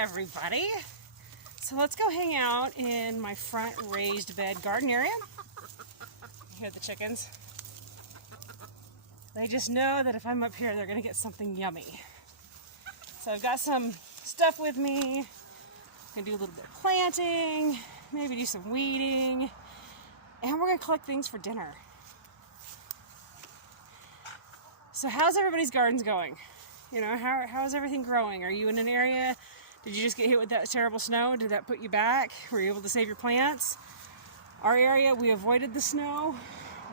everybody. So let's go hang out in my front raised bed garden area. You hear the chickens? They just know that if I'm up here, they're gonna get something yummy. So I've got some stuff with me. Gonna do a little bit of planting, maybe do some weeding, and we're gonna collect things for dinner. So how's everybody's gardens going? You know, how is everything growing? Are you in an area? Did you just get hit with that terrible snow? Did that put you back? Were you able to save your plants? Our area, we avoided the snow,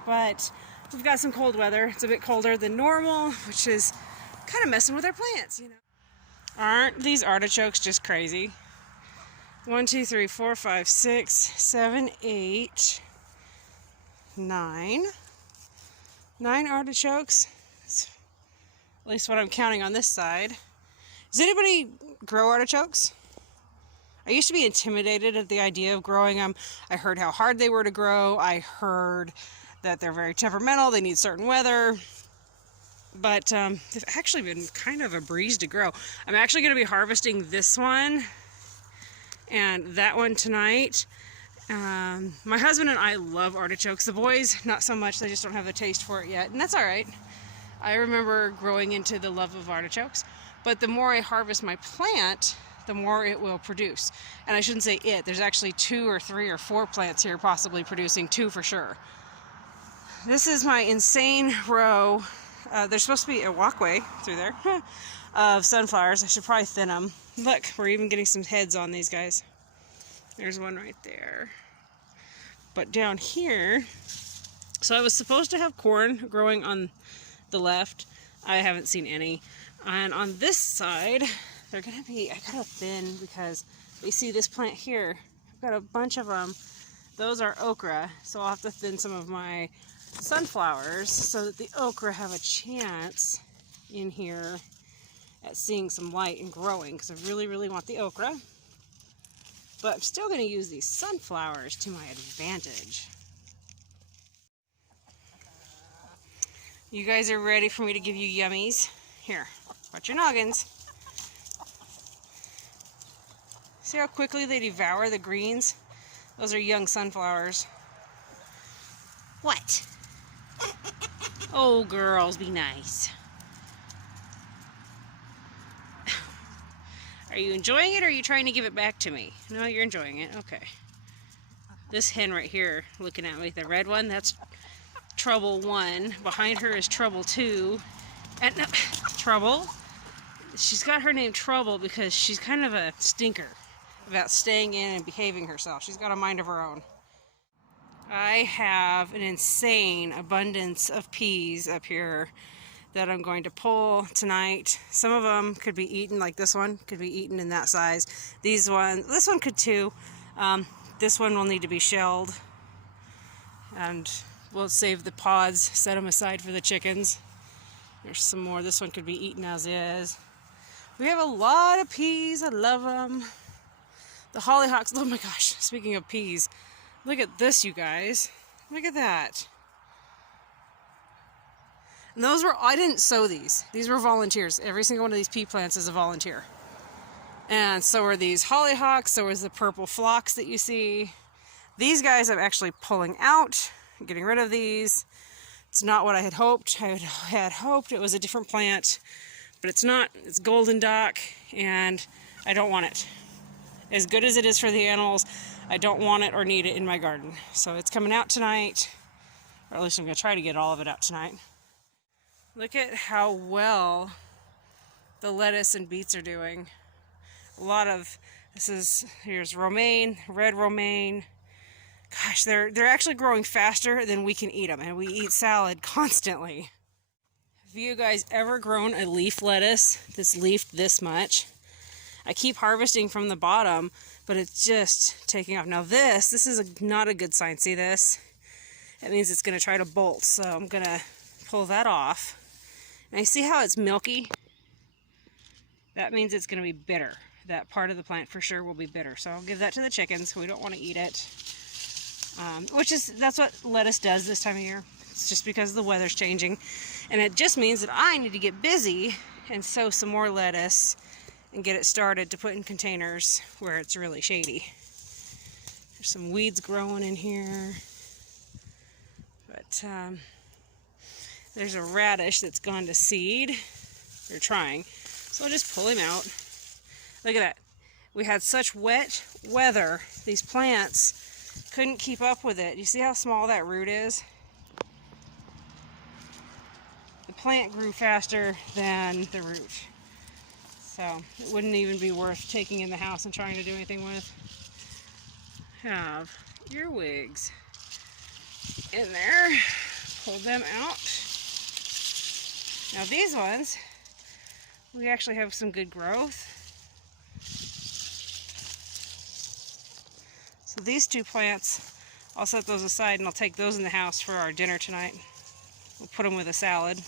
but we've got some cold weather. It's a bit colder than normal, which is kind of messing with our plants, you know. Aren't these artichokes just crazy? 1, 2, 3, 4, 5, 6, 7, 8, 9. 9 artichokes. That's at least what I'm counting on this side. Does anybody grow artichokes? I used to be intimidated at the idea of growing them. I heard how hard they were to grow. I heard that they're very temperamental. They need certain weather. But they've actually been kind of a breeze to grow. I'm actually going to be harvesting this one and that one tonight. My husband and I love artichokes. The boys, not so much. They just don't have the taste for it yet. And that's all right. I remember growing into the love of artichokes. But the more I harvest my plant, the more it will produce. And I shouldn't say it. There's actually 2 or 3 or 4 plants here possibly producing, 2 for sure. This is my insane row. There's supposed to be a walkway through there of sunflowers. I should probably thin them. Look, we're even getting some heads on these guys. There's one right there. But down here, so I was supposed to have corn growing on the left. I haven't seen any. And on this side, they're gonna be, I gotta thin because we see this plant here. I've got a bunch of them. Those are okra, so I'll have to thin some of my sunflowers so that the okra have a chance in here at seeing some light and growing, because I really, really want the okra. But I'm still going to use these sunflowers to my advantage. You guys are ready for me to give you yummies? Here, watch your noggins. See how quickly they devour the greens? Those are young sunflowers. What? Oh, girls, be nice. Are you enjoying it, or are you trying to give it back to me? No, you're enjoying it. Okay. This hen right here, looking at me, the red one, that's Trouble 1. Behind her is Trouble 2. And Trouble. She's got her name Trouble because she's kind of a stinker about staying in and behaving herself. She's got a mind of her own. I have an insane abundance of peas up here that I'm going to pull tonight. Some of them could be eaten, like this one could be eaten in that size. This one could too. This one will need to be shelled, and we'll save the pods, set them aside for the chickens. There's some more. This one could be eaten as is. We have a lot of peas. I love them. The hollyhocks, oh my gosh, speaking of peas, look at this, you guys. Look at that. And those were, I didn't sow these. These were volunteers. Every single one of these pea plants is a volunteer. And so are these hollyhocks, so is the purple phlox that you see. These guys I'm actually pulling out, getting rid of these. It's not what I had hoped. I had hoped it was a different plant, but it's not. It's golden dock, and I don't want it. As good as it is for the animals, I don't want it or need it in my garden. So it's coming out tonight, or at least I'm going to try to get all of it out tonight. Look at how well the lettuce and beets are doing. A lot of, here's romaine, red romaine. Gosh, they're actually growing faster than we can eat them, and we eat salad constantly. Have you guys ever grown a leaf lettuce that's leafed this much? I keep harvesting from the bottom, but it's just taking off. Now this is not a good sign. See this? That means it's going to try to bolt, so I'm going to pull that off. And I see how it's milky. That means it's going to be bitter. That part of the plant for sure will be bitter. So I'll give that to the chickens. We don't want to eat it. That's what lettuce does this time of year. It's just because the weather's changing. And it just means that I need to get busy and sow some more lettuce and get it started to put in containers where it's really shady. There's some weeds growing in here, but there's a radish that's gone to seed. They're trying, so I'll just pull him out. Look at that. We had such wet weather, these plants couldn't keep up with it. You see how small that root is? The plant grew faster than the root. So it wouldn't even be worth taking in the house and trying to do anything with. Have earwigs in there. Pull them out. Now these ones, we actually have some good growth. So these two plants, I'll set those aside and I'll take those in the house for our dinner tonight. We'll put them with a salad.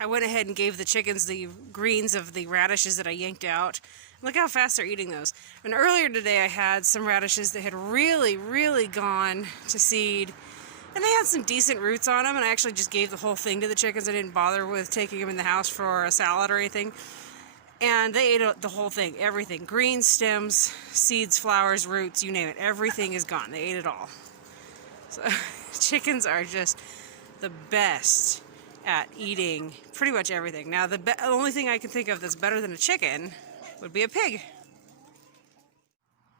I went ahead and gave the chickens the greens of the radishes that I yanked out. Look how fast they're eating those. And earlier today I had some radishes that had really gone to seed. And they had some decent roots on them, and I actually just gave the whole thing to the chickens. I didn't bother with taking them in the house for a salad or anything. And they ate the whole thing, everything. Greens, stems, seeds, flowers, roots, you name it. Everything is gone. They ate it all. So chickens are just the best at eating pretty much everything. Now the only thing I can think of that's better than a chicken would be a pig.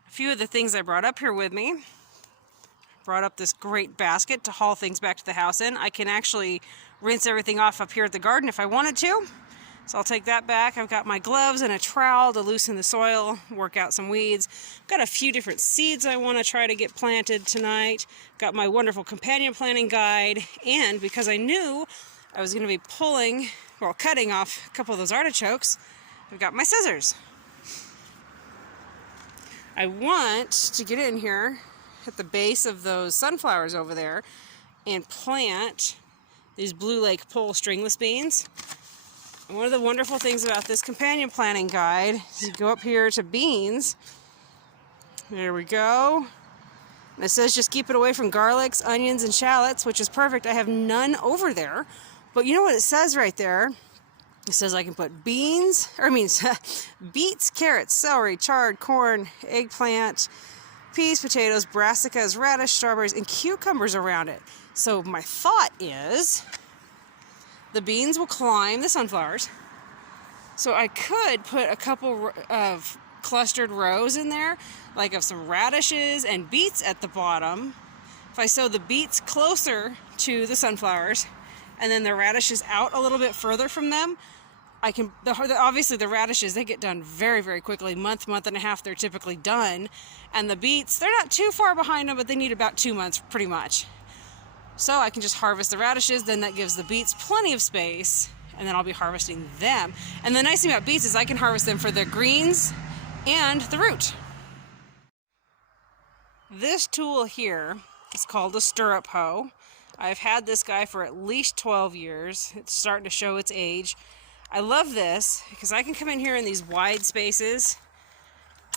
A few of the things I brought up here with me. Brought up this great basket to haul things back to the house in. I can actually rinse everything off up here at the garden if I wanted to. So I'll take that back. I've got my gloves and a trowel to loosen the soil, work out some weeds. Got a few different seeds I want to try to get planted tonight. Got my wonderful companion planting guide. And because I knew I was going to be cutting off a couple of those artichokes, I've got my scissors. I want to get in here at the base of those sunflowers over there and plant these Blue Lake pole stringless beans. And one of the wonderful things about this companion planting guide is you go up here to beans. There we go. And it says just keep it away from garlics, onions, and shallots, which is perfect. I have none over there. But you know what it says right there? It says I can put beets, carrots, celery, chard, corn, eggplant, peas, potatoes, brassicas, radish, strawberries, and cucumbers around it. So my thought is the beans will climb the sunflowers. So I could put a couple of clustered rows in there, like of some radishes and beets at the bottom. If I sow the beets closer to the sunflowers and then the radishes out a little bit further from them, obviously the radishes, they get done very quickly. Month and a half, they're typically done. And the beets, they're not too far behind them, but they need about 2 months pretty much. So I can just harvest the radishes, then that gives the beets plenty of space, and then I'll be harvesting them. And the nice thing about beets is I can harvest them for the greens and the root. This tool here is called a Stirrup Hoe. I've had this guy for at least 12 years. It's starting to show its age. I love this because I can come in here in these wide spaces,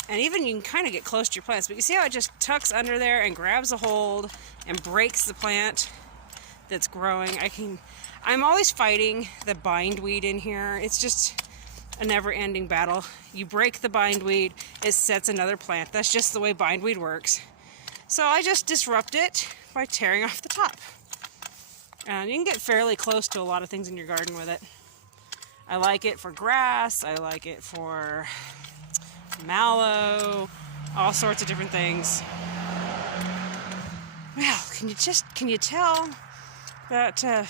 and even you can kind of get close to your plants, but you see how it just tucks under there and grabs a hold and breaks the plant that's growing. I'm always fighting the bindweed in here. It's just a never-ending battle. You break the bindweed, it sets another plant. That's just the way bindweed works. So I just disrupt it by tearing off the top. And you can get fairly close to a lot of things in your garden with it. I like it for grass, I like it for mallow, all sorts of different things. Well, can you tell that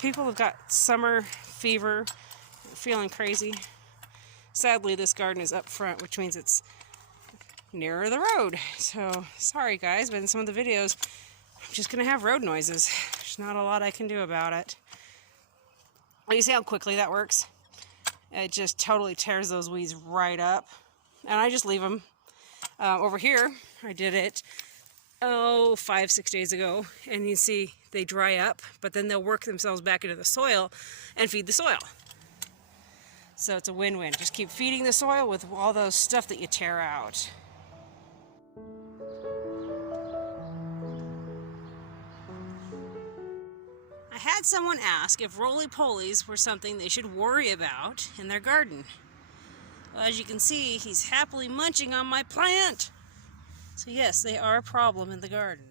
people have got summer fever, feeling crazy? Sadly, this garden is up front, which means it's nearer the road. So, sorry guys, but in some of the videos, I'm just gonna have road noises. There's not a lot I can do about it. You see how quickly that works? It just totally tears those weeds right up. And I just leave them. Over here, I did it, 5-6 days ago. And you see they dry up, but then they'll work themselves back into the soil and feed the soil. So it's a win-win. Just keep feeding the soil with all those stuff that you tear out. I had someone ask if roly-polies were something they should worry about in their garden. Well, as you can see, he's happily munching on my plant. So yes, they are a problem in the garden.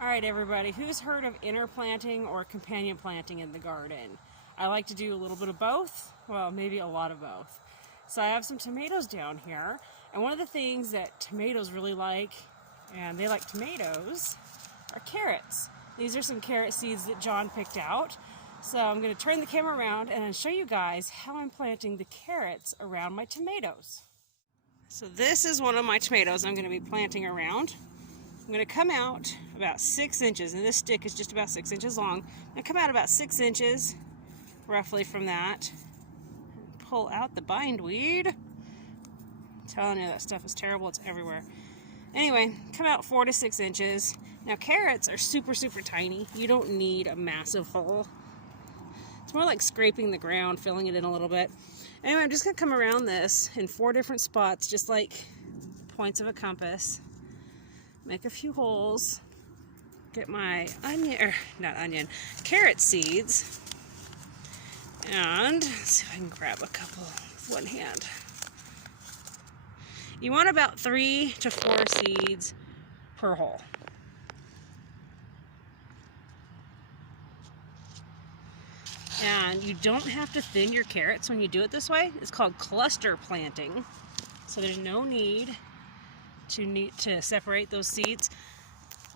Alright everybody, who's heard of interplanting or companion planting in the garden? I like to do a little bit of both, well maybe a lot of both. So I have some tomatoes down here, and one of the things that tomatoes really like, and they like tomatoes, are carrots. These are some carrot seeds that John picked out. So I'm going to turn the camera around and show you guys how I'm planting the carrots around my tomatoes. So this is one of my tomatoes I'm going to be planting around. I'm going to come out about 6 inches, and this stick is just about 6 inches long. I'm going to come out about 6 inches, roughly from that. Pull out the bindweed. I'm telling you, that stuff is terrible. It's everywhere. Anyway, come out 4 to 6 inches. Now carrots are super, super tiny. You don't need a massive hole. It's more like scraping the ground, filling it in a little bit. Anyway, I'm just going to come around this in 4 different spots, just like points of a compass. Make a few holes. Get my carrot seeds. And let's see if I can grab a couple with one hand. You want about 3 to 4 seeds per hole. And you don't have to thin your carrots when you do it this way. It's called cluster planting. So there's no need to separate those seeds.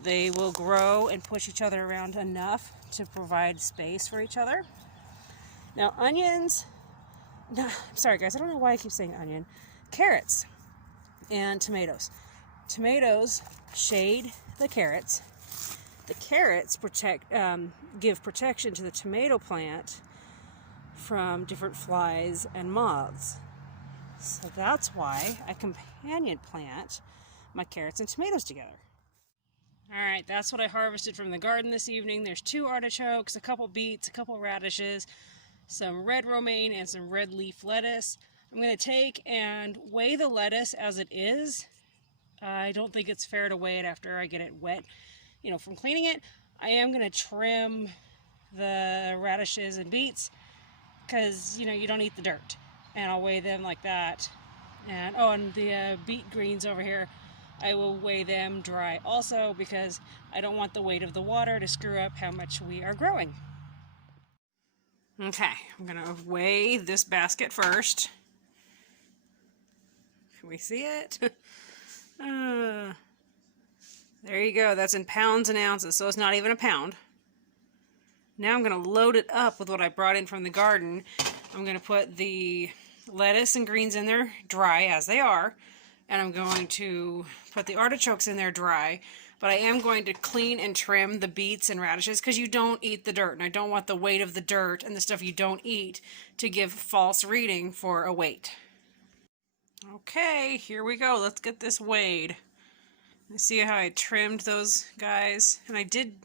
They will grow and push each other around enough to provide space for each other. Now onions, no, I'm sorry guys, I don't know why I keep saying onion. Carrots and tomatoes. Tomatoes shade the carrots. The carrots give protection to the tomato plant from different flies and moths. So that's why I companion plant my carrots and tomatoes together. Alright, that's what I harvested from the garden this evening. There's 2 artichokes, a couple beets, a couple radishes, some red romaine, and some red leaf lettuce. I'm going to take and weigh the lettuce as it is. I don't think it's fair to weigh it after I get it wet, from cleaning it. I am going to trim the radishes and beets because, you don't eat the dirt. And I'll weigh them like that. And the beet greens over here, I will weigh them dry also because I don't want the weight of the water to screw up how much we are growing. Okay, I'm going to weigh this basket first. Can we see it? There you go. That's in pounds and ounces, so it's not even a pound. Now I'm going to load it up with what I brought in from the garden. I'm going to put the lettuce and greens in there dry as they are, and I'm going to put the artichokes in there dry, but I am going to clean and trim the beets and radishes because you don't eat the dirt, and I don't want the weight of the dirt and the stuff you don't eat to give false reading for a weight. Okay, here we go. Let's get this weighed. See how I trimmed those guys? And I did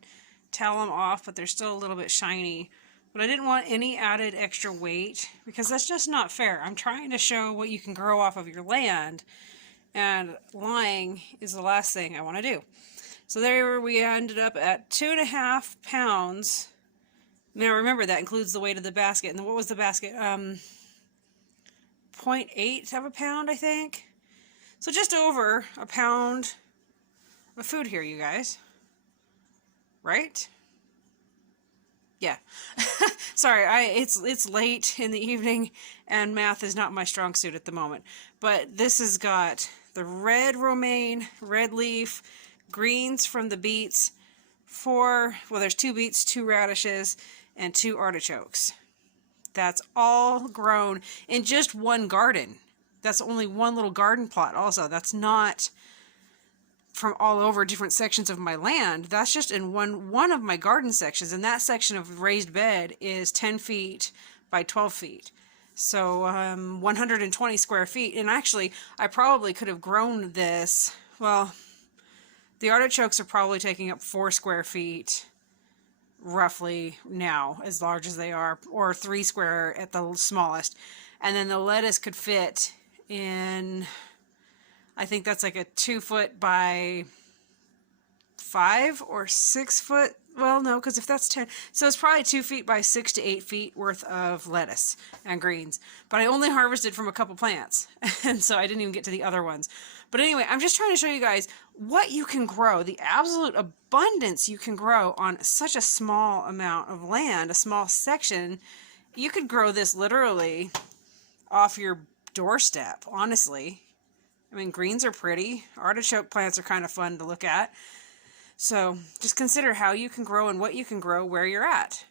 towel them off, but they're still a little bit shiny. But I didn't want any added extra weight because that's just not fair. I'm trying to show what you can grow off of your land, and lying is the last thing I want to do. So there we ended up at 2.5 pounds. Now remember, that includes the weight of the basket. And then what was the basket? 0.8 of a pound, I think. So just over a pound of food here, you guys. Right? Yeah. Sorry, it's late in the evening and math is not my strong suit at the moment. But this has got the red romaine, red leaf, greens from the beets, there's 2 beets, 2 radishes, and 2 artichokes. That's all grown in just one garden. That's only one little garden plot also. That's not from all over different sections of my land. That's just in one of my garden sections, and that section of raised bed is 10 feet by 12 feet. So 120 square feet. And actually, I probably could have grown this. Well, the artichokes are probably taking up 4 square feet roughly now, as large as they are, or 3 square at the smallest. And then the lettuce could fit in, I think that's like a 2 foot by 5 or 6 foot Well, no, because if that's 10, so it's probably 2 feet by 6 to 8 feet worth of lettuce and greens. But I only harvested from a couple plants, and so I didn't even get to the other ones. But anyway, I'm just trying to show you guys what you can grow, the absolute abundance you can grow on such a small amount of land, a small section. You could grow this literally off your doorstep, honestly. I mean, greens are pretty. Artichoke plants are kind of fun to look at. So just consider how you can grow and what you can grow where you're at.